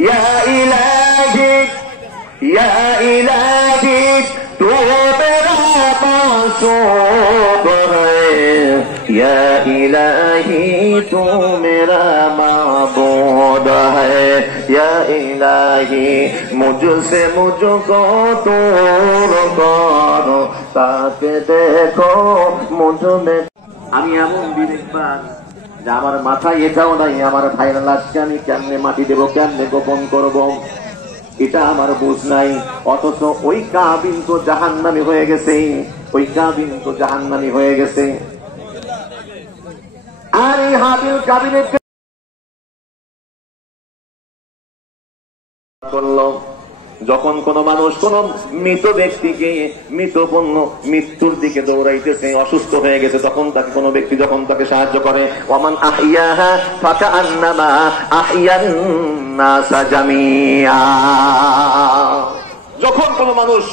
या इलाही तू मेरा मासूम है, या इलाही तू मेरा माबूद है, या इलाही मुझसे मुझको दूर करो ताकि देखो मुझ में। আমি এমন বিবেকবান যে আমার মাথায় এটাও নাই আমার ভাইয়ের লাশকে আমি কেমনে মাটি দেব, কেমনে গোপন করব, এটা আমার বুঝ নাই। অথচ ওই কাবিল তো জাহান্নামী হয়ে গেছে, ওই কাবিল তো জাহান্নামী হয়ে গেছে। আর এই হাবিল কাবিলের করলো যখন কোন মানুষ কোন মৃত ব্যক্তিকে মৃতপণ্য মৃত্যুর দিকে দৌড়াইতেছে, অসুস্থ হয়ে গেছে, তখন তাকে কোন ব্যক্তি যখন তাকে সাহায্য করে, ওয়ামান আহইয়াহা ফাকাআন্নামা আহইয়ান নাসা জামিআ। যখন কোন মানুষ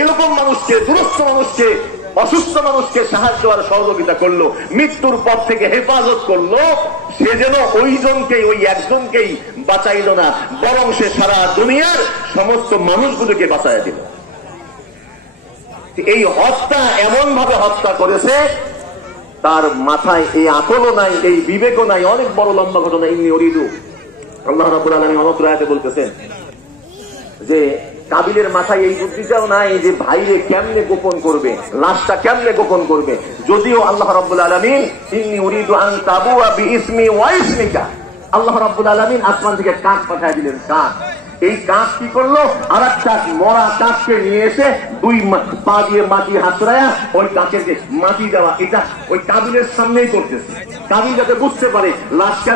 এরকম মানুষকে, দুরস্থ মানুষকে, অসুস্থ মানুষকে সাহায্য আর সহযোগিতা করলো, মৃত্যুর পর থেকে হেফাজত করলো, সে যেন ওইজনকেই, ওই একজনকেই বাঁচাইল না, বরং সে সারা দুনিয়ার সমস্ত মানুষগুলোকে বাঁচাইয়া দিল। এই হত্যা এমন ভাবে হত্যা করেছে তার মাথায় এই আকলও নাই, এই বিবেকও নাই। অনেক বড় লম্বা ঘটনা। ইন্নী উরিদু, আল্লাহ রাব্বুল আলামিন অনত্র আয়াতে বলতেছেন যে কাবিলের মাথায় এই বুদ্ধিটাও নাই যে ভাইরে কেমনে গোপন করবে, লাশটা কেমনে গোপন করবে। যদিও আল্লাহ রাব্বুল আলামিন ইন্নী উরিদু আন তাবুয়া বিইসমি ওয়া ইসমিকা, আল্লাহ রাব্বুল আলামিন আসমান থেকে কাক পাঠিয়ে দিলেন। কাক, এই কাক কি করলো, আর একটা মরা কাককে নিয়ে এসে দুই পা দিয়ে মাটি হাতড়ায়া ওই কাকের মাটি দেওয়া, এটা ওই কাবিলের সামনেই করতেছে। কাবিল যাতে বুঝতে পারে লাশটা